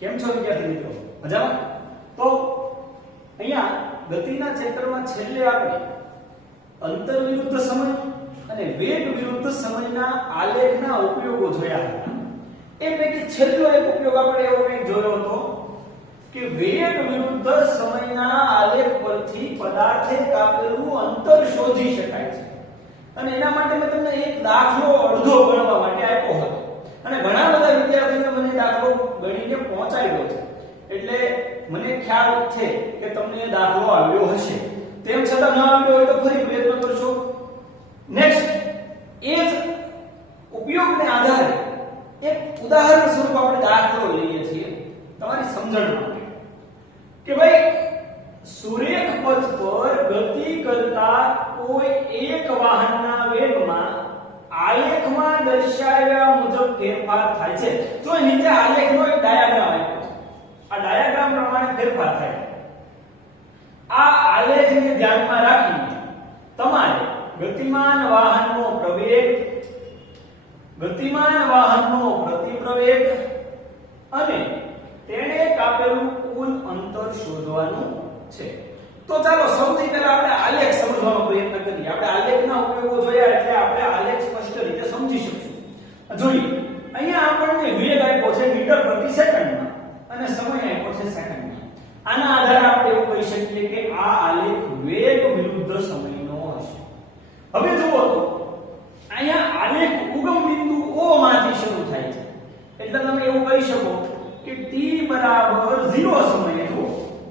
કેમ છો વિદ્યાર્થી મિત્રો? મજામાં? તો અહીંયા ગતિના ક્ષેત્રમાં છેલ્લે આપણે અંતર વિરુદ્ધ સમય અને વેગ વિરુદ્ધ સમયના આલેખના ઉપયોગો જોયા હતા. એ પૈકી છેલ્લો એક ઉપયોગ આપણે એવો કંઈક જોયો હતો કે વેગ વિરુદ્ધ સમયના આલેખ પરથી પદાર્થે કાપેલું અંતર શોધી શકાય છે. અને એના માટે મેં તમને એક દાખલો અડધો ગણવા માટે આપ્યો હતો અને ઘણા બધા વિદ્યાર્થીઓએ મને દાખલો ગણીને પહોંચાડ્યો છે. એટલે મને ખ્યાલ છે કે તમને એ દાખલો આવ્યો હશે. તેમ છતાં ન આવ્યો હોય તો ફરી પ્રયત્ન કરશો. નેક્સ્ટ એ જ ઉપયોગને આધારે એક ઉદાહરણ સ્વરૂપ આપણે દાખલો લઈએ છીએ તમારી સમજણ માટે કે ભાઈ સુરેખ પથ પર ગતિ કરતા કોઈ એક વાહનના વેગમાં આલેખમાં દર્શાવ્યા મુજબ ફેરફાર થાય છે. તો નીચે આલેખનો એક ડાયાગ્રામ આપ્યો છે. આ ડાયાગ્રામ પ્રમાણે ફેરફાર થાય. આ આલેખને ધ્યાનમાં રાખીને તમારે ગતિમાન વાહનનો પ્રવેગ, ગતિમાન વાહનનો પ્રતિપ્રવેગ અને તેણે કાપેલું કુલ અંતર શોધવાનું છે. તો ચાલો સૌથી પહેલા આપણે આલેખ સમજવાનો પ્રયત્ન કરીએ. આપણે આલેખના ઉપયોગો જોયા એટલે આપણે આલેખ સ્પષ્ટ રીતે સમજી શકીશું. જોઈએ, અહીંયા આપણને વેગ આપ્યો છે મીટર પ્રતિ સેકન્ડમાં અને સમય આપ્યો છે સેકન્ડમાં. આના આધારે આપણે એવું કહી શકીએ કે આ આલેખ વેગ વિરુદ્ધ સમયનો હશે. હવે જુઓ તો અહીંયા આલેખ ઉગમ બિંદુ O માંથી શરૂ થાય છે. એટલે તમે એવું કહી શકો કે t બરાબર 0 સમયે જુઓ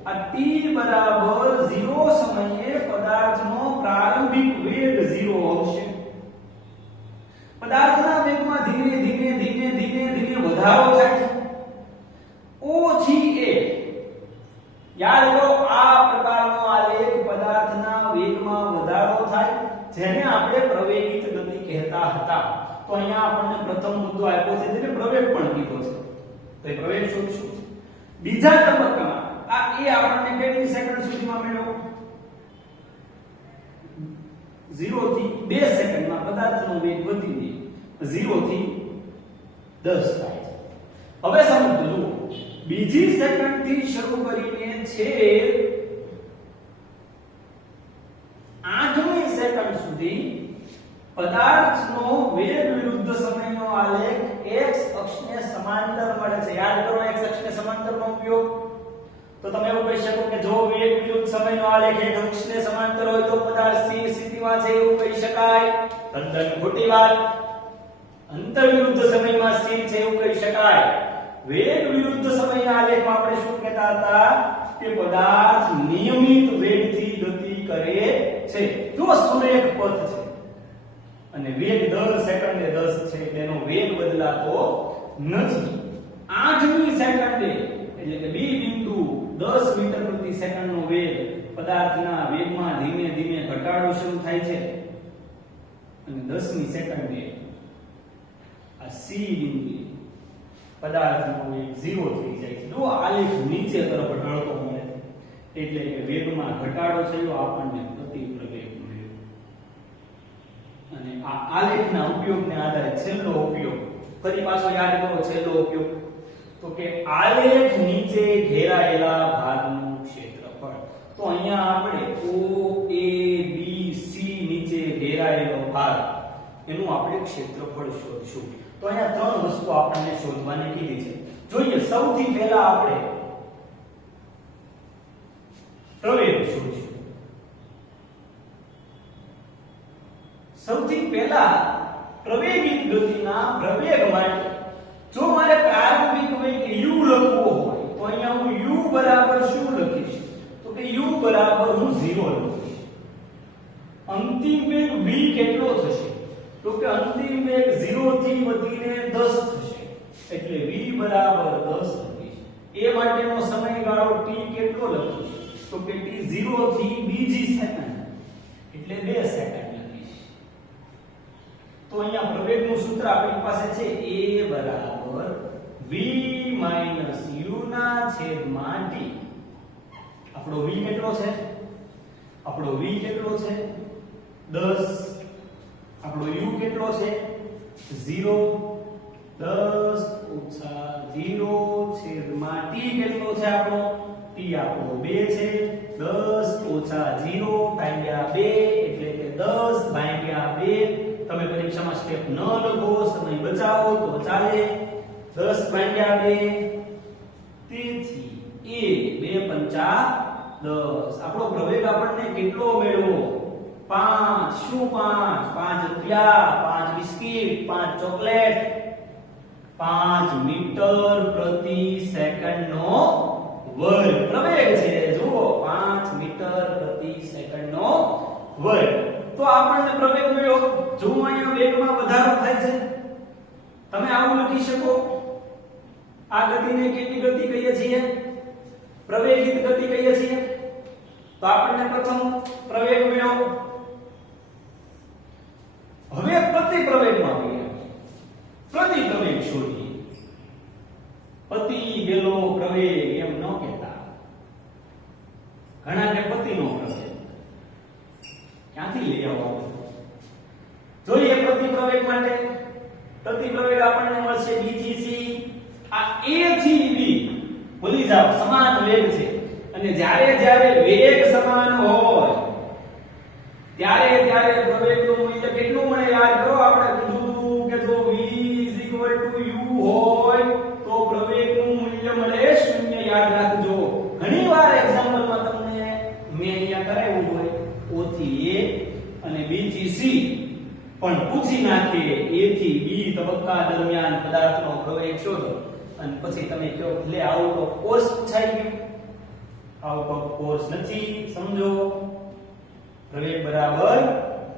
આ t બરાબર 0 સમયે પદાર્થનો પ્રારંભિક વેગ 0 હશે. પદાર્થના વેગમાં ધીમે ધીમે વધારો થાય છે. O થી A યાદ કરો, આ પ્રકારનો આલેખ પદાર્થના વેગમાં વધારો થાય જેને આપણે પ્રવેગિત ગતિ કહેતા હતા. તો અહીંયા આપણને પ્રથમ મુદ્દો આપ્યો છે જેને પ્રવેગ પણ કીધો છે. તો એ પ્રવેગ શોધશું. બીજા તબક્કામાં આ એ આપણને કેટલી સેકન્ડ સુધીમાં મેળવો? 0 થી 2 સેકન્ડમાં પદાર્થનો વેગ વધીને 0 થી 10 થાય છે. હવે સમજો, જુઓ, બીજી સેકન્ડ થી શરૂ કરીને છે 8મી સેકન્ડ સુધી પદાર્થનો વેગ વિરુદ્ધ સમયનો આલેખ x અક્ષને સમાંતર મળે છે. યાદ કરો x અક્ષને સમાંતરનો ઉપયોગ. તો તમે એવું કહી શકો કે જો વેગ વિરુદ્ધ સમયનો આલેખ x અક્ષને સમાંતર હોય તો પદાર્થ સ્થિર સ્થિતિમાં છે એવું કહી શકાય. તદ્દન ખોટી વાત. અંતર વિરુદ્ધ સમયમાં સ્થિર છે એવું કહી શકાય. વેગ વિરુદ્ધ સમયના આલેખમાં આપણે શું કહેતા હતા કે પદાર્થ નિયમિત વેગથી ગતિ કરે છે. જો સુરેખ પથ છે અને વેગ દર સેકન્ડે 10 છે એટલે એનો વેગ બદલાતો નથી. 8મી સેકન્ડે એટલે કે B બિંદુ 10 મીટર પ્રતિ સેકન્ડનો વેગ પદાર્થના વેગમાં ધીમે ધીમે ઘટાડો શરૂ થાય છે અને 10મી સેકન્ડે આ C બિંદુ પદાર્થનો વેગ 0 થઈ જાય છે. જો આલેખ નીચે તરફ ઢળતો મળે એટલે કે વેગમાં ઘટાડો થયો, આપણને પ્રતિપ્રવેગ મળ્યો. અને આ આલેખના ઉપયોગને આધારે છેલ્લો ઉપયોગ ફરી પાછો યાદ કરો. છેલ્લો ઉપયોગ તો કે આલેખ નીચે ઘેરાયેલા ભાગનું ક્ષેત્રફળ. તો અહીંયા આપણે O A B C નીચે ઘેરાયેલો ભાગ એનું આપણે ક્ષેત્રફળ શોધશું. તો અહીંયા 3 વસ્તુ આપણને શોધવાની કીધી છે. જોઈએ, સૌથી પહેલા આપણે પ્રવેગ શોધીશું. સૌથી પહેલા પ્રવેગિત ગતિના પ્રવેગ માટે જો મારે પ્રારંભિક વેગ u લખવો હોય તો અહીંયા હું u બરાબર શું લખીશ? તો કે u બરાબર હું 0 લખીશ. અંતિમ વેગ v કેટલો થશે? તો કે અંતિમ વેગ 0 થી વધીને 10 થશે એટલે v બરાબર 10 લખીશ. એ માટેનો સમયગાળો t કેટલો લખીશ? તો કે t 0 થી બીજી સેકન્ડ એટલે 2 સેકન્ડ લખીશ. તો અહીંયા પ્રવેગનું સૂત્ર આપણી પાસે છે a બરાબર v u ના છેદમાં t. આપણો v કેટલો છે? આપણો v કેટલો છે? 10. આપણો u કેટલો છે? 0. 10 - 0 છેદમાં t કેટલો છે આપણો? t આપણો 2 છે. 10 ઓછા 0 ભાગ્યા 2 એટલે કે 10 ભાગ્યા 2. તમે પરીક્ષામાં સ્ટેપ ન લખો, સમય બચાવો તો ચાલે. 10 ભાગ્યા 2 તેથી એ 2 પંચા 10. આપણો પ્રવેગ આપણને કેટલો મળ્યો? 5. શું 5? 5 રૂપિયા, 5 બિસ્કિટ, 5 ચોકલેટ, 5 મીટર પ્રતિ સેકન્ડનો વર્ગ પ્રવેગ છે. જુઓ 5 મીટર પ્રતિ સેકન્ડનો વર્ગ. તો આપણને પ્રવેગ મળ્યો. જો અહીંયા વેગમાં વધારો થાય છે, તમે આવું લખી શકો. આ ગતિને કેટલી ગતિ કહીએ છીએ? પ્રવેગિત ગતિ કહીએ છીએ. તો આપણને પ્રથમ પ્રવેગ મળ્યો. હવે પ્રતિ પ્રવેગમાં આવીએ. પ્રતિ પ્રવેગ શોધીએ. પતિ ગેલો પ્રવેગ એમ ન કહેતા. ઘણા કે પતિનો પ્રવેગ. ક્યાંથી લઈ આવો? જોઈએ પ્રતિ પ્રવેગ માટે. પ્રતિ પ્રવેગ આપણને મળશે b થી c. આ a થી b ભૂલી જાઓ, સમાન વેગ છે. અને જ્યારે જ્યારે વેગ સમાન હોય ત્યારે પ્રવેગનું મૂલ્ય કેટલું મળે? યાદ કરો, આપણે કીધું કે જો v u હોય તો પ્રવેગનું મૂલ્ય મળે 0. યાદ રાખજો. ઘણીવાર એક્ઝામ્પલમાં તમને મેં અહીંયા કરાવ્યું હોય o થી a અને b થી c, પણ પૂછી નાખે a થી b તબક્કા દરમિયાન પદાર્થનો પ્રવેગ શોધો અને પછી તમે કહો લે આઉટ ઓફ કોર્સ પૂછાઈ ગયું. આઉટ ઓફ કોર્સ નથી. સમજો પ્રવેગ બરાબર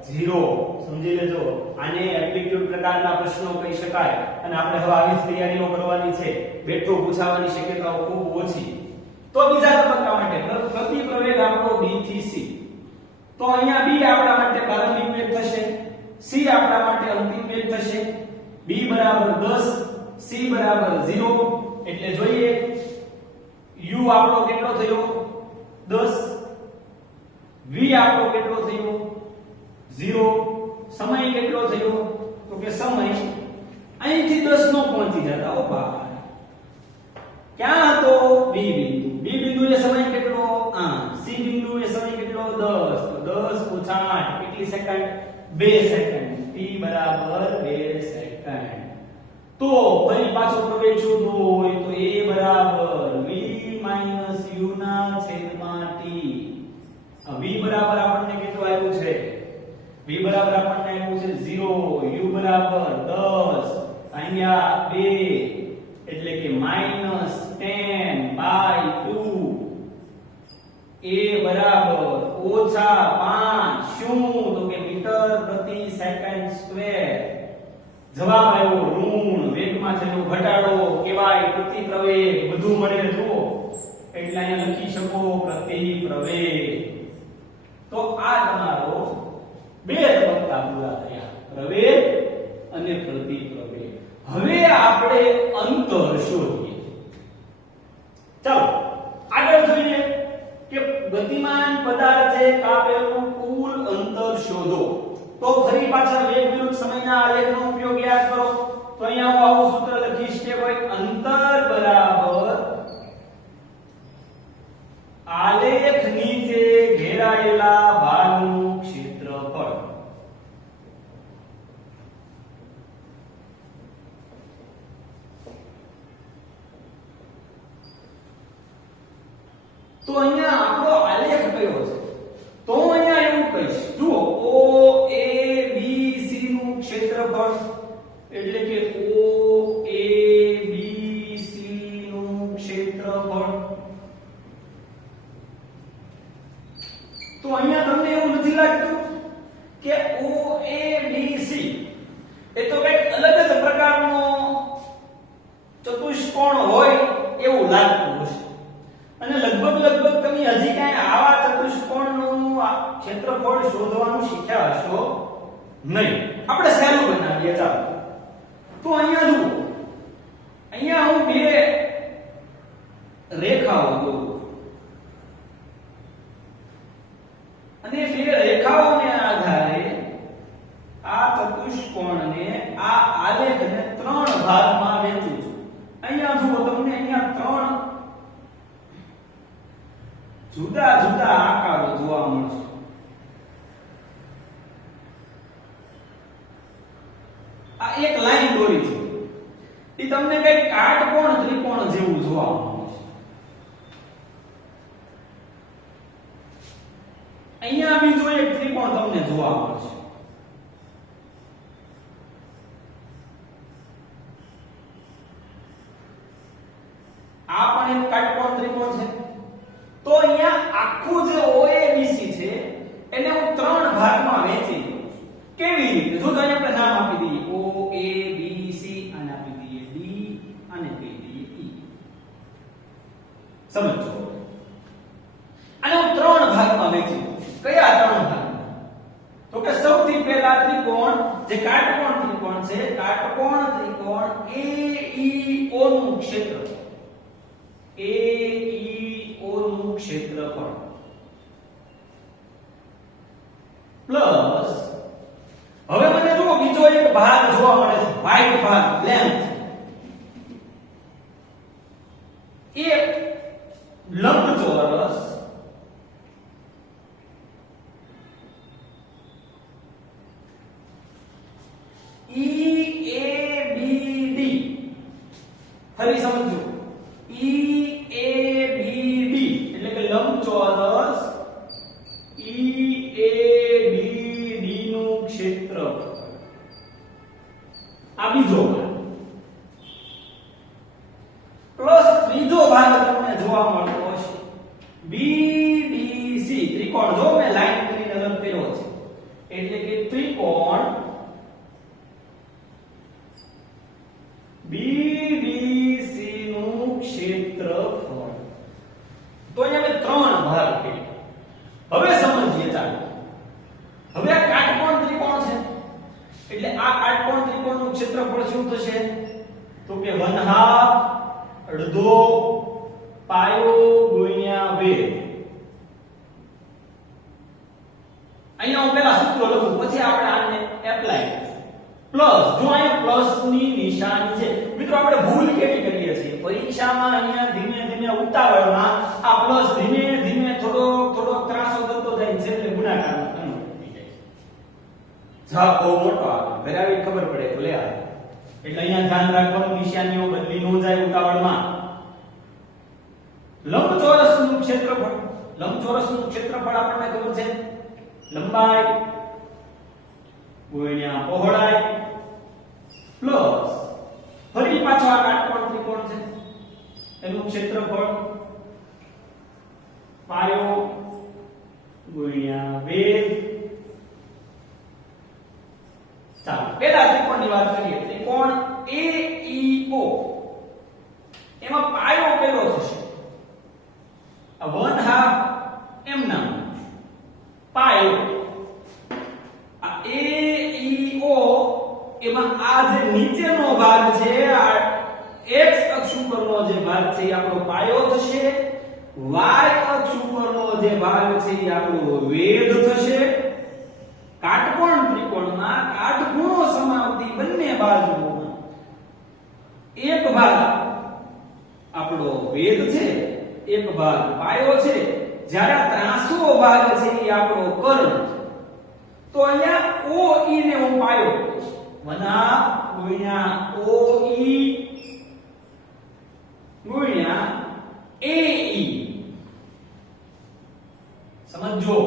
0. સમજી લેજો. આને એપ્ટિટ્યુડ પ્રકારના પ્રશ્નો કહી શકાય. અને આપણે હવે આવી જ તૈયારીઓ કરવાની છે. બેઠો પૂછાવાની શક્યતાઓ ખૂબ ઓછી. તો બીજા તબક્કા માટે પ્રતિ પ્રવેગ આપણો b થી c. તો અહીંયા b આપણા માટે પ્રારંભિક વેગ થશે, c આપણા માટે અંતિમ વેગ થશે. b બરાબર 10, c બરાબર 0. એટલે જોઈએ u આપણો કેટલો થયો? 10. v આપણો કેટલો થયો? 0. સમય કેટલો થયો? તો કે સમય અહીંથી 10 નો પહોંચી જતા. ઓ બાપા, ક્યાં હતો? b બિંદુ. b બિંદુએ સમય કેટલો? 8. c બિંદુએ સમય કેટલો? 10. તો 10 ઓછા 8 કેટલી સેકન્ડ? 2 સેકન્ડ. t બરાબર 2 સેકન્ડ. તો ફરી પાછો પ્રવેગ શોધવો હોય તો a બરાબર v u ના છેદમાં t. v બરાબર આપણને કેટલું આવ્યું છે? v બરાબર આપણને આવ્યું છે 0. u બરાબર 10 ભાગ્યા 2 એટલે કે -10/2. a બરાબર -5. શું? તો કે મીટર પ્રતિ સેકન્ડ સ્ક્વેર. જવાબ આવ્યો ઋણ. વેગમાં થયેલો ઘટાડો કહેવાય પ્રતિ પ્રવેગ. બધું મળે જુઓ એટલે અહીંયા લખી શકો પ્રતિ પ્રવેગ. તો આ તમારો બે તબક્કા પૂરા થયા, પ્રવેગ અને પ્રતિ પ્રવેગ. હવે આપણે અંતર શોધીએ. ચાલો આગળ જોઈએ કે ગતિમાન પદાર્થે કાપેલું કુલ અંતર શોધો. તો ફરી પાછા વેગ વિરુદ્ધ સમયના આલેખનો ઉપયોગ યાદ કરો. તો અહીંયા હું આવું સૂત્ર લખીશ કે ભાઈ અંતર બરાબર આલેખ નીચે ઘેરાયેલા ભાગનું ક્ષેત્રફળ. તો અહીંયા આપણો આલેખ કયો છે? તો અહીંયા એવું કહીશ, જુઓ O A B C નું ક્ષેત્રફળ એટલે કે O A B C નું ક્ષેત્રફળ. તો અહીંયા તમને એવું નથી લાગતું કે O A B C એ તો કંઈક અલગ જ પ્રકારનો ચતુષ્કોણ હોય એવું લાગતું હશે? અને લગભગ તમે હજી કાંઈ આવા ચતુષ્કોણનું ક્ષેત્રફળ શોધવાનું શીખ્યા હશો નહીં. આપણે સહેલું બનાવીએ. ચાલો તો અહીંયા જુઓ, અહીંયા હું બે રેખાઓ દોરું અને બે રેખાઓને આધારે આ ચતુષ્કોણને આ આલેખને ત્રણ ભાગમાં વહેંચું છું. અહીંયા જુઓ તમને અહીંયા ત્રણ જુદા જુદા આકારો જોવા મળશે. આ એક લાઈન દોરી છે, એ તમને કઈ કાટકોણ ત્રિકોણ જેવું જોવા મળે છે. અહીંયા બીજો એક ત્રિકોણ તમને જોવા મળશે. આ પણ એક કાટકોણ ત્રિકોણ છે. તો અહીંયા આખું જે OABC છે એને હું ત્રણ ભાગમાં વહેંચી દઉં છું. કેવી રીતે? જો તો અહીંયા આપણે નામ આપી દઈએ OABC, અને આપી દઈએ D, અને કહી દઈએ E. સમજો. અને હું ત્રણ ભાગમાં વહેંચી દઉં છું. કયા ત્રણ ભાગમાં? તો કે સૌથી પહેલા ત્રિકોણ જે કાટકોણ ત્રિકોણ છે, કાટકોણ ત્રિકોણ AEO નું ક્ષેત્રફળ, AEO નું ક્ષેત્રફળ પ્લસ, હવે મને જો બીજો એક ભાગ જોવા મળે છે, વ્હાઇટ ભાગ, લેન્થ, એ લંબચોરસ EABD. ફરી સમજો, EABD એટલે કે લંબચોરસ EABD નું ક્ષેત્રફળ. આ બીજો ભાગ પ્લસ ત્રીજો ભાગ તમને જોવા મળતો હશે BDC ત્રિકોણ. જો મેં લાઈન કરીને અલગ કર્યો છે એટલે કે ત્રિકોણ BDC નું ક્ષેત્રફળ. તો અહીંયા મેં ત્રણ ભાગ કર્યા. હવે સમજીએ ચાલો. હવે આ કાટકોણ ત્રિકોણ છે એટલે આ કાટકોણ ત્રિકોણનું ક્ષેત્રફળ શું થશે? તો કે 1/2 અડધો પાયો ગુણ્યા વેધ. અહીંયા હું પહેલા સૂત્ર લખું, પછી આપણે આને એપ્લાય પ્લસ. જો અહીંયા પ્લસ ની નિશાની છે મિત્રો, આપણે ભૂલ કેવી કરીએ છીએ પરીક્ષામાં? અહીંયા ધીમે ધીમે ઉતાવળમાં આ પ્લસ ધીમે ધીમે થોડો થોડો ત્રાસો થતો જાય છે એટલે ગુણાકારમાં કન્વર્ટ થઈ જાય છે. જવાબ બહુ મોટો આવે, ભરાવી ખબર પડે તો લે આવે. એટલે અહીંયા ધ્યાન રાખવાનું, નિશાનીઓ બદલી ન જાય ઉતાવળમાં. લંબચોરસનું ક્ષેત્રફળ, લંબચોરસનું ક્ષેત્રફળ આપણને ખબર છે લંબાઈ ગુણ્યા પહોળાઈ પ્લસ ફરી પાછો આ કાટકોણ ત્રિકોણ છે એનું ક્ષેત્રફળ પાયો ગુણ્યા વેધ. ચાલો પહેલા ત્રિકોણની વાત કરીએ. ત્રિકોણ AEO એમાં પાયો કયો થશે? આ 1/2 એમ નામ પાયો. આ AEO એમાં આ જે નીચેનો ભાગ છે, આ x અક્ષ ઉપરનો જે ભાગ છે એ આપણો પાયો થશે, y અક્ષ ઉપરનો જે ભાગ છે એ આપણો વેધ થશે. કાટકોણ ત્રિકોણમાં કાટખૂણો સમાવતી બંને બાજુઓમાં એક ભાગ આપણો વેધ છે, એક ભાગ પાયો છે, જ્યારે આ ત્રાંસો ભાગ છે એ આપણો કર્ણ છે. તો અહીંયા OE ને હું પાયો કહીશ, 1/2 ગુણ્યા OE ગુણ્યા AE. સમજો.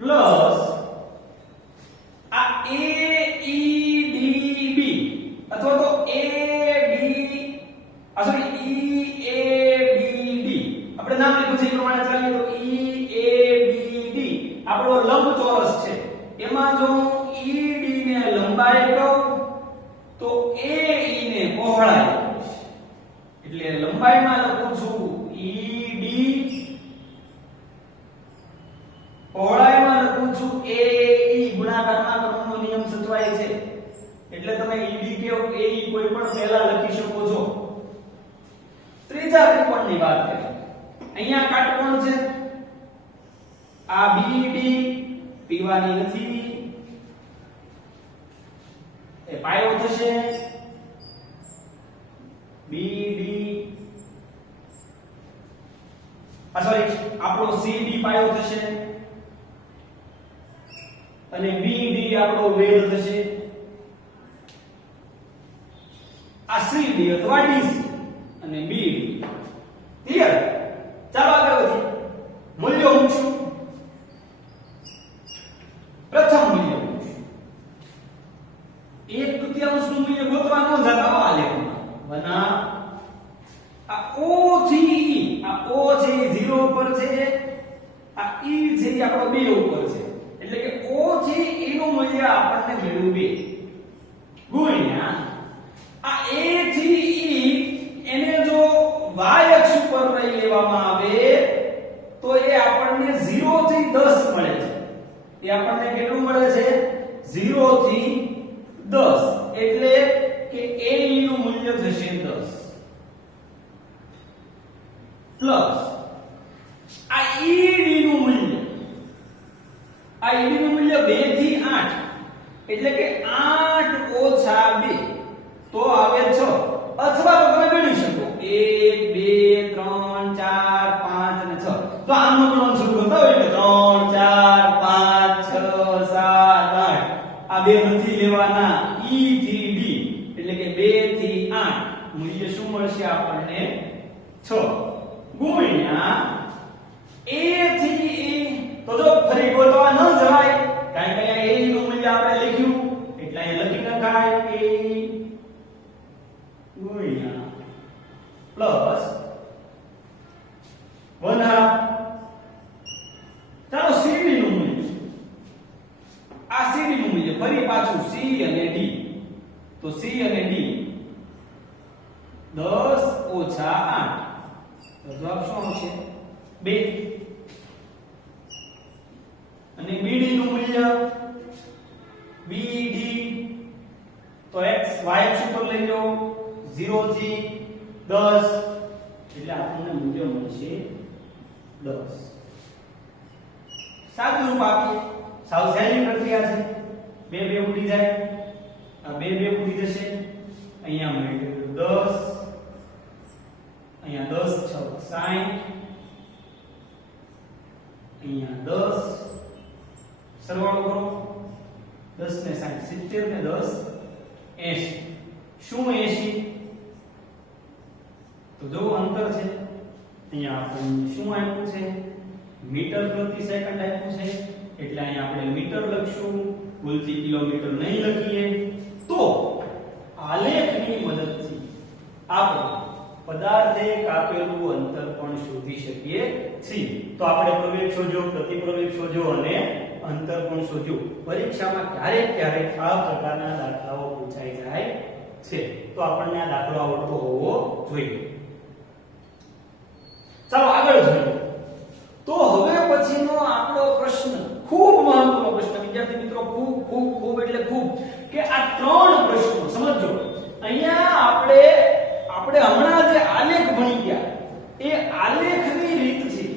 પ્લસ આ AEDB અથવા તો EABD આપણે નામ લીધું છે એ પ્રમાણે ચાલીએ તો EABD આપણો લંબચોરસ છે. એમાં જો હું ED ને લંબાઈ કહું તો AE ને પહોળાઈ કહીશ. એટલે લંબાઈમાં લખું છું ED, પહોળાઈમાં લખું છું AE. ગુણાકારમાં ક્રમનો નિયમ સચવાય છે એટલે તમે ED કે AE કોઈ પણ પહેલા લખી શકો છો. ત્રીજા ત્રિકોણની વાત કરીએ. અહીંયા કાટકોણ છે, આ BD પીવાની નથી, એ પાયો થશે. BD સોરી આપણો CD પાયો થશે અને BD આપણો વેધ થશે આ CD અથવા DC અને BD ક્લિયર ચાલો આગળ વધીએ મૂલ્યો મૂકશું પ્રથમ મૂલ્ય મૂકશું 1/3 નું મૂલ્ય ગોતવા ન જતા આ લેખમાં બના આ O થી E આ O છે 0 ઉપર છે આ E છે આપણો 2 ઉપર છે એટલે કે O થી E નું મૂલ્ય આપણને મળ્યું 2 ગુણ્યા આ A થી E એને જો y અક્ષ ઉપર લઈ લેવામાં આવે તો એ આપણને 0 થી 10 મળે છે એ આપણને કેટલું મળે છે 0 થી 10 એટલે કે AE નું મૂલ્ય થશે 10 પ્લસ આ ED નું મૂલ્ય ED નું મૂલ્ય 2 થી 8 એટલે કે 8 ઓછા 2 તો આવે 6 અથવા તો તમે ગણી શકો 1 2 3 4 5 અને 6 તો આનું ગણન શરૂ કરતા હોય એટલે 3 4 5 6 7 8 આ બે નથી લેવાના E થી D એટલે કે 2 થી 8 મૂલ્ય શું મળશે આપણને 6 ગુણ્યા A થી E તો જો ફરી ગોતવા ન જવાય કારણ કે અહીંયા A નું મૂલ્ય આપણે લખ્યું એટલે અહીં લખી નખાય A ગુણ્યા પ્લસ 1/2 ચાલો CD નું મૂલ્ય આ CD નું મૂલ્ય ફરી પાછું C અને D તો C અને D 10 ઓછા 8 તો જવાબ શું આવશે 2 અને BD નું મૂલ્ય BD તો x y અક્ષ ઉપર લઈ લો 0 થી 10 એટલે આપણને મૂલ્ય મળશે 10 સાદું રૂપ આપીએ સાવ સહેલી પ્રક્રિયા છે 2 2 ઉડી જાય આ 2 2 ઉડી જશે અહીંયા મળ્યું 10 અહીંયા 10 6 60 અહીંયા 10 સરવાળો કરો 10 ને 60 70 ને 10 80 શું 80 તો જો અંતર છે અહીંયા આપણને શું આપ્યું છે મીટર પ્રતિ સેકન્ડ આપ્યું છે એટલે અહીંયા આપણે મીટર લખશું ભૂલથી કિલોમીટર નહીં લખીએ તો આલેખની મદદથી આપણે પદાર્થે કાપેલું અંતર પણ શોધી શકીએ છીએ તો આપણે પ્રવેગ શોધ્યો પ્રતિપ્રવેગ શોધ્યો અને અંતર પણ શોધ્યું પરીક્ષામાં ક્યારેક આ પ્રકારના દાખલાઓ પૂછાઈ જાય છે તો આપણને આ દાખલો આવડતો હોવો જોઈએ ચાલો આગળ જોઈએ તો હવે પછીનો આપણો પ્રશ્ન ખૂબ મહત્વનો પ્રશ્ન વિદ્યાર્થી મિત્રો ખૂબ એટલે ખૂબ કે આ ત્રણ પ્રશ્નો સમજો અહીંયા આપણે હમણાં જે આલેખ ભણી ગયા એ આલેખની રીતથી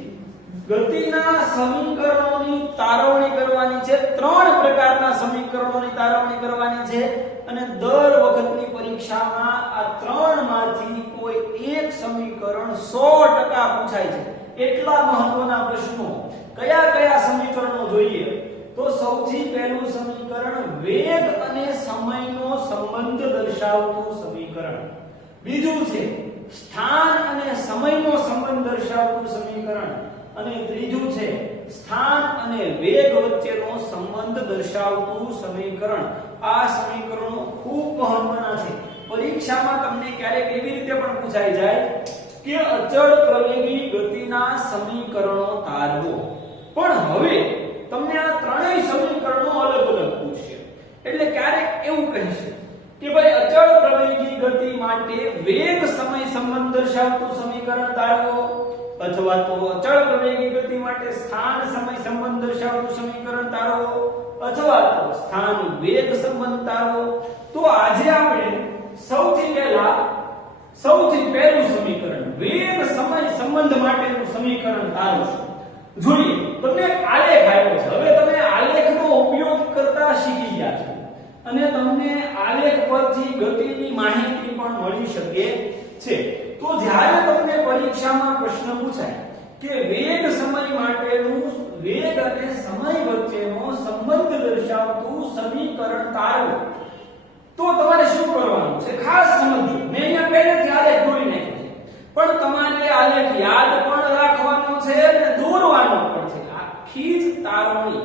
ગતિના સમીકરણોની તારવણી કરવાની છે ત્રણ પ્રકારના સમીકરણોની તારવણી કરવાની છે અને દર વખતની પરીક્ષામાં આ ત્રણમાંથી કોઈ એક સમીકરણ 100% પૂછાય છે એટલા મહત્વના પ્રશ્નો કયા સમીકરણો જોઈએ તો સૌથી પહેલું સમીકરણ વેગ અને સમયનો સંબંધ દર્શાવતું સમીકરણ બીજું છે સ્થાન અને સમયનો સંબંધ દર્શાવતું સમીકરણ અને ત્રીજું છે સ્થાન અને વેગ વચ્ચેનો સંબંધ દર્શાવતું સમીકરણ આ સમીકરણો ખૂબ મહત્વના છે પરીક્ષામાં તમને ક્યારેક એવી રીતે પણ પૂછાઈ જાય કે અચળ પ્રવેગી ગતિના સમીકરણો તારવો પણ હવે તમને આ ત્રણેય સમીકરણો અલગ અલગ પૂછશે એટલે ક્યારેક એવું કહેશે કે ભાઈ અચળ પ્રવેગી ગતિ માટે વેગ સમય સંબંધ દર્શાવતું સમીકરણ તારવો અથવા તો અચળ પ્રવેગી ગતિ માટે સ્થાન સમય સંબંધ દર્શાવતું સમીકરણ તારવો અથવા તો સ્થાન વેગ સંબંધ તારવો તો આજે આપણે સૌથી પહેલું સમીકરણ વેગ સમય સંબંધ માટેનું સમીકરણ તારવશું જોઈએ તમને આલેખ આપ્યો છે હવે તમે આલેખનો ઉપયોગ કરતા શીખી ગયા છો અને તમને આલેખ પરથી ગતિની માહિતી પણ મળી શકે છે. તો જ્યારે તમને પરીક્ષામાં પ્રશ્ન પૂછાય કે વેગ સમય માટેનું વેગ અને સમય વચ્ચેનો સંબંધ દર્શાવતું સમીકરણ તારવો, તો તમારે શું કરવાનું છે ખાસ સમજજો. મેં અહીંયા પહેલેથી આલેખ દોરી નાખ્યો છે, પણ તમારે આલેખ યાદ પણ રાખવાનો છે અને દોરવાનો પણ છે. આખી જ તારવણી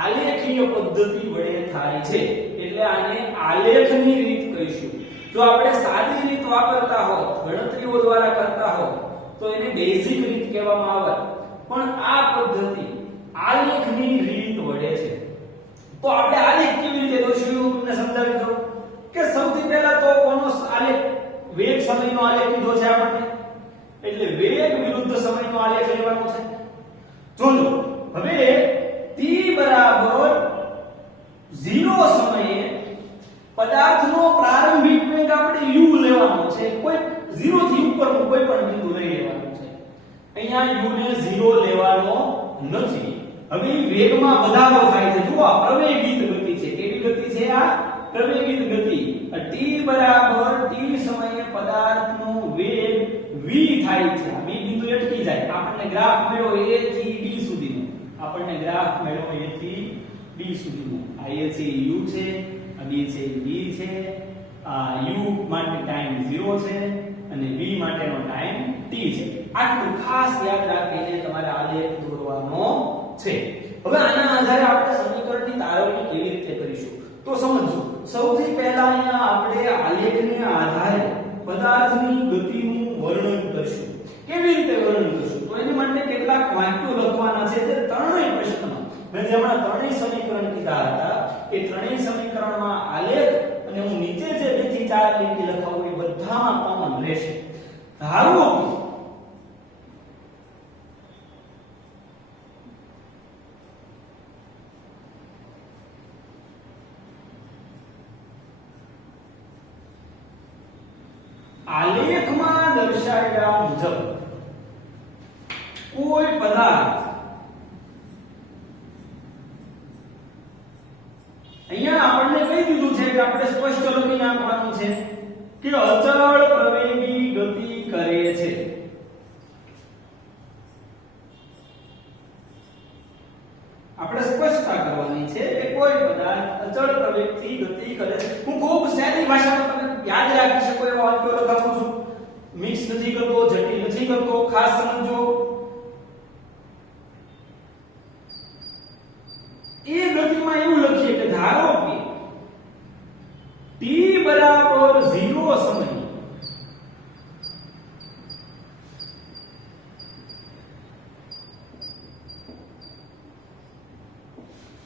આલેખીય પદ્ધતિ વડે થાય છે, એટલે આને આલેખની રીત કહીશું. જો આપણે સાદી રીત વાપરતા હોત, ગણતરીઓ દ્વારા કરતા હોત, તો એને બેઝિક રીત કહેવામાં આવે, પણ આ પદ્ધતિ આલેખની રીત વડે છે. તો આપણે આલેખ કેવી રીતે દોરશું તમને સમજાવી દઉં કે સૌથી પહેલા તો કોનો આલેખ, વેગ સમયનો આલેખ લીધો છે આપણને, એટલે વેગ વિરુદ્ધ સમયનો આલેખ લેવાનો છે. જોજો હવે t બરાબર 0 સમયે પદાર્થનો પ્રારંભિક વેગ આપણે u લેવાનો છે. કોઈ 0 થી ઉપરનું કોઈ પણ બિંદુ લઈ લેવાનું છે. અહીંયા u ને 0 લેવાનો નથી. હવે વેગમાં વધારો થાય છે. જુઓ આ પ્રવેગિત ગતિ છે. કેવી ગતિ છે આ? પ્રવેગિત ગતિ. t બરાબર t સમયે પદાર્થનો વેગ v થાય છે. આ v બિંદુ અટકી જાય. આપણને ગ્રાફ મળ્યો a થી b સુધીનો. આપણને ગ્રાફ મળ્યો a થી b સુધીનો. આ a છે u છે, આ b છે b છે, આ u માટે ટાઈમ 0 છે અને b માટેનો ટાઈમ t છે. આટલું ખાસ યાદ રાખીને તમારે આલેખ દોરવાનો છે. હવે આના આધારે આપણે સમીકરણની તારવણી કેવી રીતે કરીશું તો સમજો. સૌથી પહેલા અહીંયા આપણે આલેખને આધારે પદાર્થની ગતિનું વર્ણન કરીશું. કેવી રીતે વર્ણન કરીશું તો એની માટે કેટલાક વાક્યો લખવાના છે. તે ત્રણેય પ્રશ્નમાં મેં જેમાં ત્રણેય સમીકરણ કીધા હતા એ ત્રણેય સમીકરણમાં આલેખ અને હું નીચે જે 2 થી 4 લીટી લખાવું એ બધામાં કોમન રહેશે. ધારો આલેખમાં દર્શાવ્યા મુજબ કોઈ પદાર્થ, અહીંયા આપણને કહી દીધું છે કે આપણે સ્પષ્ટ લખી નાખવાનું છે કે અચળ પ્રવેગી ગતિ કરે છે. આપણે સ્પષ્ટતા કરવાની છે કે કોઈ પદાર્થ અચળ પ્રવેગથી ગતિ કરે છે. હું ખૂબ સહેલી ભાષામાં તમે યાદ રાખી શકો એવા વાક્યો લખાવું છું. મિક્સ નથી કરતો, જટિલ નથી કરતો, ખાસ સમજો. એ ગતિમાં એવું લખીએ કે ધારો કે t બરાબર 0 સમય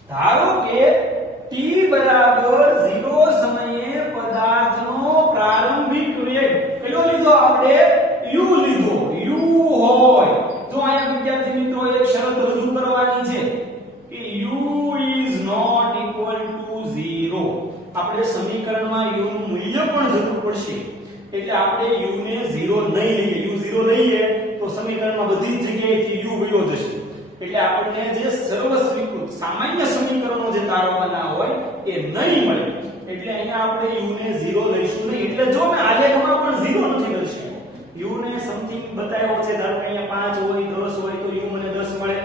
ધારો કે t બરાબર 0 સમયે પદાર્થનો પ્રારંભિક વેગ કયો લીધો આપણે? u લીધો. u હોય જો અહીંયા વિદ્યાર્થી મિત્રો એક શરત રજૂ કરવાની છે કે u is not equal to 0. આપણે સમીકરણમાં u નું મૂલ્ય પણ જરૂર પડશે. એટલે આપણે u ને 0 નહીં લઈએ. u 0 લઈએ તો સમીકરણમાં બધી જગ્યાએથી u વયો જશે. એટલે આપણને જે સર્વસ્વીકૃત સામાન્ય સમીકરણો જે તારવવાના હોય એ નહીં મળે. એટલે અહીંયા આપણે u ને 0 લઈશું નહીં. એટલે જો ને આલેખમાં પણ 0 નથી દર્શાવ્યો. u ને સમથિંગ બતાવ્યો છે. ધારો કે અહીંયા 5 હોય 10 હોય તો u મને 10 મળે.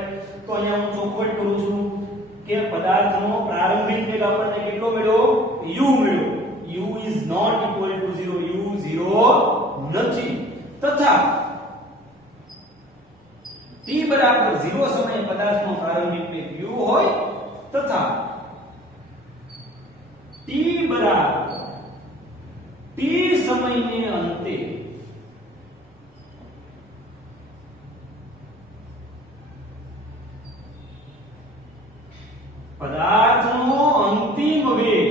તો અહીંયા હું ચોખવટ કરું છું કે પદાર્થનો પ્રારંભિક વેગ આપણને કેટલો મળ્યો? u મળ્યો. u is not equal to 0. u 0 નથી. તથા t બરાબર 0 સમયે પદાર્થનો પ્રારંભિક વેગ u હોય તથા t બરાબર t સમયને અંતે પદાર્થનો અંતિમ વેગ,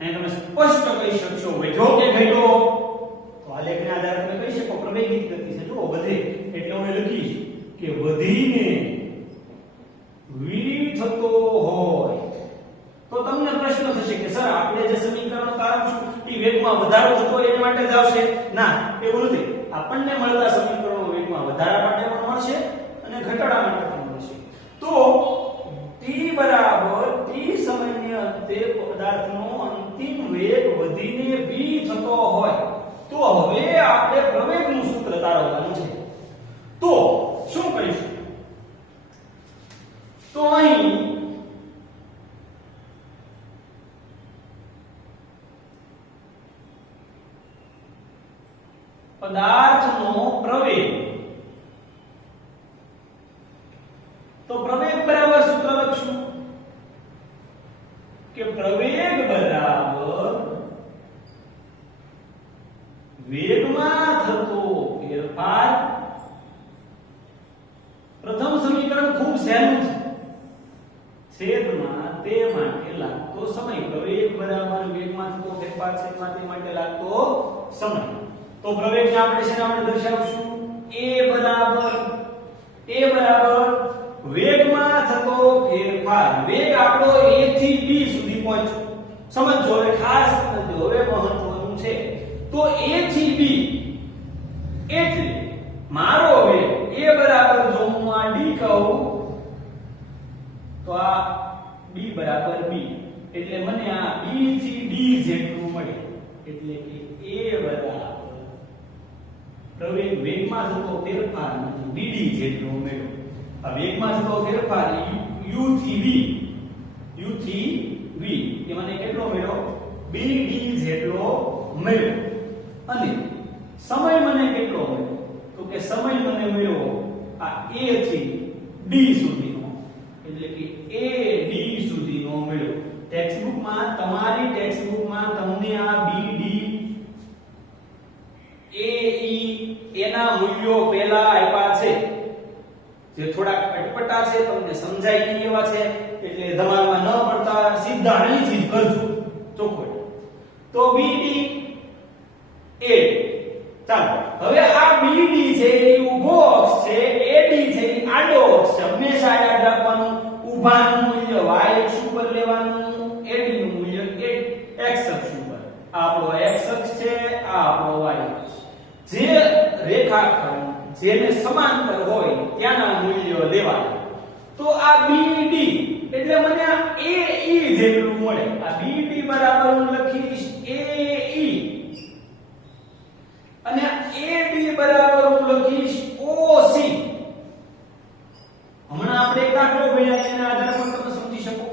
અહીં તમે સ્પષ્ટ કહી શકશો વધ્યો કે ઘટ્યો. તો આલેખના આધારે તમે કહી શકો પ્રવેગિત ગતિ છે. જો વધે એટલે હું લખીશ કે વધીને v થતો હોય તો તમને પ્રશ્ન થશે કે સર આપણે જે સમીકરણ તારવશું એ વેગમાં વધારો થતો એના માટે જ આવશે. ના, એવું નથી. આપણને મળતા સમીકરણો વેગમાં વધારા માટે પણ મળશે અને ઘટાડા માટે પણ મળશે. તો t બરાબર t સમયને અંતે પદાર્થનો અંતિમ વેગ વધે વધીને v થતો હોય તો હવે આપણે પ્રવેગનું સૂત્ર તારવવાનું છે. તો શું કરીશું? તો અહીં પદાર્થનો પ્રવેગ, તો પ્રવેગ બરાબર સૂત્ર લખશું કે પ્રવેગ બરાબર વેગમાં થતો ફેરફાર. પ્રથમ સમીકરણ ખૂબ સહેલું છે. છેદમાં તે માટે લાગતો સમય. પ્રવેગ બરાબર વેગમાં થતો ફેરફાર છેદમાં તે માટે લાગતો સમય. તો પ્રવેગને આપણે શેના માટે દર્શાવશું? a બરાબર વેગમાં થતો ફેરફાર. વેગ આપણો a થી b સુધી પહોંચ્યો. સમજો હવે, ખાસ સમજો, હવે મહત્વનું છે. તો a થી b એટલે મારો વેગ a બરાબર, જો હું આ d કહું તો આ b બરાબર b, એટલે મને આ b થી d જેટલું મળે. એટલે કે a બરાબર પ્રવેગ વેગમાં થતો ફેરફાર dd જેટલો મળ્યો. આ વેગમાં થતો ફેરફાર u થી v એ મને કેટલો મળ્યો? bd જેટલો મળ્યો. અને સમય મને કેટલો મળ્યો? તો કે સમય મને મળ્યો આ a થી d સુધીનો, એટલે કે ad સુધીનો મળ્યો. તમારી ટેક્સ્ટબુકમાં તમને આ bd AE એના મૂલ્યો પહેલા આપ્યા છે, જે થોડાક અટપટા છે, તમને સમજાય નહીં એવા છે, એટલે ધમાલમાં ન પડતા સીધા અહીંથી જ કરજો ચોખ્ખું. તો BD A, ચાલો હવે આ BD છે એ ઊભો અક્ષ છે, AD છે એ આડો અક્ષ છે. હંમેશા યાદ રાખવાનું, ઊભાનું મૂલ્ય y અક્ષ ઉપર લેવાનું, AD નું મૂલ્ય x અક્ષ ઉપર. આ આપણો x અક્ષ છે, આ આપણો y અક્ષ. જે રેખાખંડ જેને સમાંતર હોય ત્યાંના મૂલ્યો લેવાના. તો આ BD એટલે મને આ AE જેટલું મળે. આ BD બરાબર હું લખીશ AE, અને AD બરાબર હું લખીશ OC. હમણાં આપણે એક દાખલો ભણ્યા છે, એના આધારે પણ તમે સમજી શકો.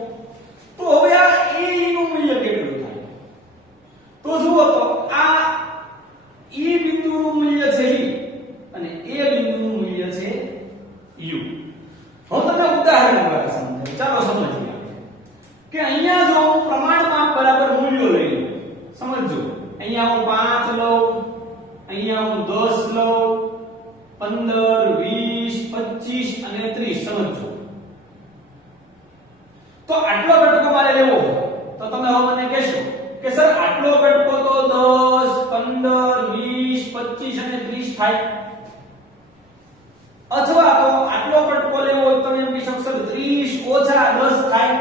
તો હવે આ AE નું મૂલ્ય કેટલું થાય? તો જુઓ, તો આ E બિંદુનું મૂલ્ય છે E, અને A બિંદુનું મૂલ્ય છે U. હું તમને ઉદાહરણ દ્વારા સમજાવું. ચાલો સમજીએ કે અહીંયા જો હું પ્રમાણમાં બરાબર મૂલ્યો લઈ લઉં. સમજો, અહીંયા હું 5 લઉં, અહીંયા હું 10 લઉં, 15, 20, 25 અને 30. સમજો, તો આટલો ઘટકો મારે લેવો હોય તો તમે હવે મને કહેશો કે સર આટલો ઘટકો તો 10, 15, 20, 25 અને 30 થાય. અથવા તો આટલો ઘટકો લેવો હોય તો તમે એમ કહી શકશો 30 ઓછા 10 થાય,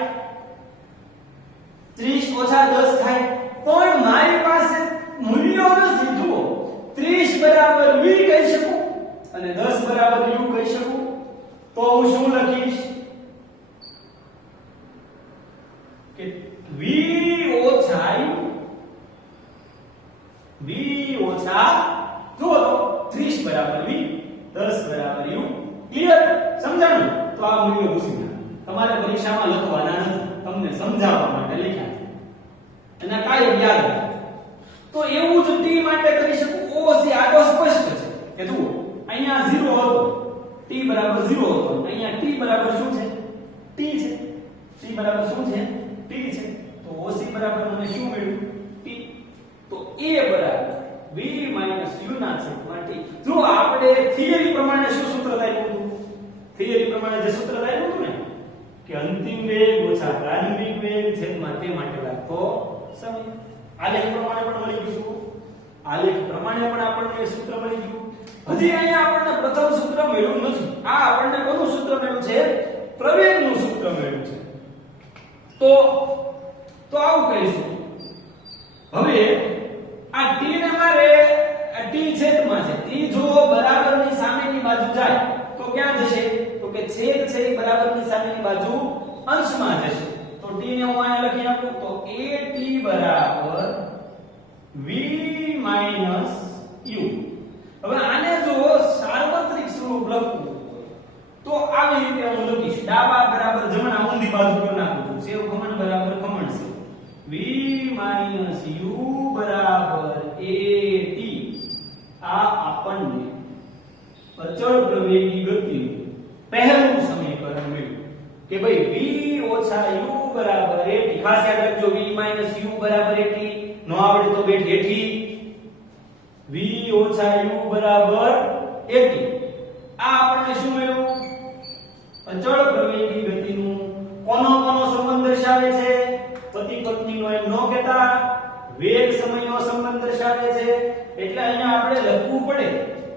30 ઓછા 10 થાય. પણ મારી પાસે મૂલ્યો નથી. જુઓ, 30 બરાબર v કહી શકું અને 10 બરાબર u કહી શકું. તો હું શું લખીશ કે v ઓછા u, v ઓછા, જુઓ તો 30 બરાબર v, 10 બરાબર u. ક્લિયર? સમજાણું? તો આ મૂલ્યો પૂછી ના, તમારે પરીક્ષામાં લખવાના નથી, તમને સમજાવવા માટે લખ્યા છે. અને કાયમ યાદ રાખો. તો એવું જ t માટે કરી શકું. OC આડો સ્પષ્ટ છે કે જુઓ, અહીંયા 0 હતો, t બરાબર 0 હતો, અહીંયા t બરાબર શું છે? t છે. t બરાબર શું છે? t છે. તો OC બરાબર મને શું મળ્યું? t. તો A બરાબર v - u ના છેદમાં t. જો આપણે થિયરી પ્રમાણે શું સૂત્ર લાવ્યું હતું? થિયરી પ્રમાણે જે સૂત્ર લાવ્યું હતું ને કે અંતિમ વેગ ઓછા પ્રારંભિક વેગ છેદમાં તે માટે લાગતો સમય. આલેખ પ્રમાણે પણ મળી ગયું. આલેખ પ્રમાણે પણ આપણને એ સૂત્ર મળી ગયું. હજી અહીંયા આપણને પ્રથમ સૂત્ર મળ્યું નથી. આ આપણને કોનું સૂત્ર મળ્યું છે? પ્રવેગનું સૂત્ર મળ્યું છે. તો આવું કહીશું. હવે આ t ને મારે આ t છેદમાં છે. t જો બરાબરની સામેની બાજુ જાય તો ક્યાં જશે? તો કે છેદ છે એ બરાબરની સામેની બાજુ અંશમાં જશે. તો t ને હું અહીંયા લખી નાખું તો at બરાબર v u. હવે આને જો સાર્વત્રિક સ્વરૂપ લખવું તો આવી રીતે હું લખીશ ડાબા બરાબર જમણા ઊંધી બાજુ પર નાખું છું સેવ ખમણ બરાબર ખમણ છે v u બરાબર at આ આપણને અચળ પ્રવેગી ગતિનું પહેલું સમીકરણ મળ્યું કે ભાઈ v ઓછા u બરાબર at. ખાસ યાદ રાખજો v u બરાબર at નો આવડે તો બેઠ હેઠી v ઓછા u બરાબર 80. આ આપણને શું મળ્યું? અચળ પ્રવેગી ગતિનું કોનો સંબંધ દર્શાવે છે? પતિ પત્નીનો એમ ન કહેતા વેગ સમયનો સંબંધ દર્શાવે છે. એટલે અહીંયા આપણે લખવું પડે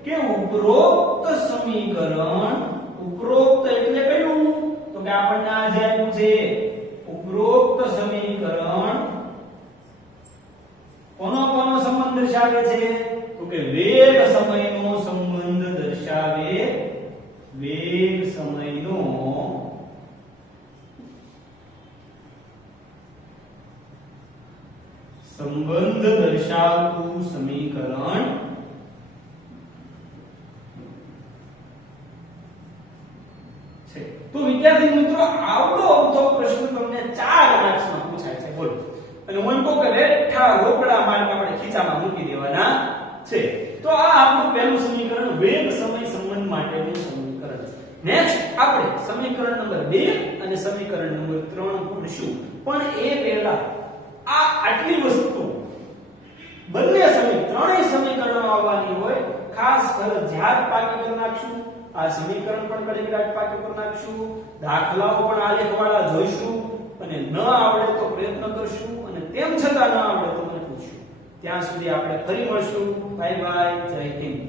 કે ઉપરોક્ત સમીકરણ, ઉપરોક્ત એટલે કયું? તો કે આપણને આ જે આપ્યું છે ઉપરોક્ત સમીકરણ કોનો સંબંધ દર્શાવે છે? તો કે વેગ સમયનો સંબંધ દર્શાવે. વેગ સમયનો સંબંધ દર્શાવતું સમીકરણ છે. તો વિદ્યાર્થી મિત્રો આવડો અવધો પ્રશ્ન તમને 4 માર્ક્સમાં પૂછાય છે. બોલો. અને હું કહું કે બેઠા રોકડા માર્ક આપણે ખીચામાં મૂકી દેવાના છે. તો આ આપણું પહેલું સમીકરણ વેગ સમય સંબંધ માટેનું સમીકરણ છે. નેક્સ્ટ આપણે સમીકરણ નંબર 2 અને સમીકરણ નંબર 3 ભણીશું. પણ એ પહેલા આ આટલી વસ્તુ બંને ત્રણેય સમીકરણો આવવાની હોય ખાસ ફરજિયાત પાકી કરી નાખશું. આ સમીકરણ પણ કડકડાટ પાકી કરી નાખશું. દાખલાઓ પણ આલેખવાળા જોઈશું અને ન આવડે તો પ્રયત્ન કરશું અને તેમ છતાં ન આવડે તો મને પૂછશું. ત્યાં સુધી આપણે ફરી મળશું. Bye bye. જય હિન્દ.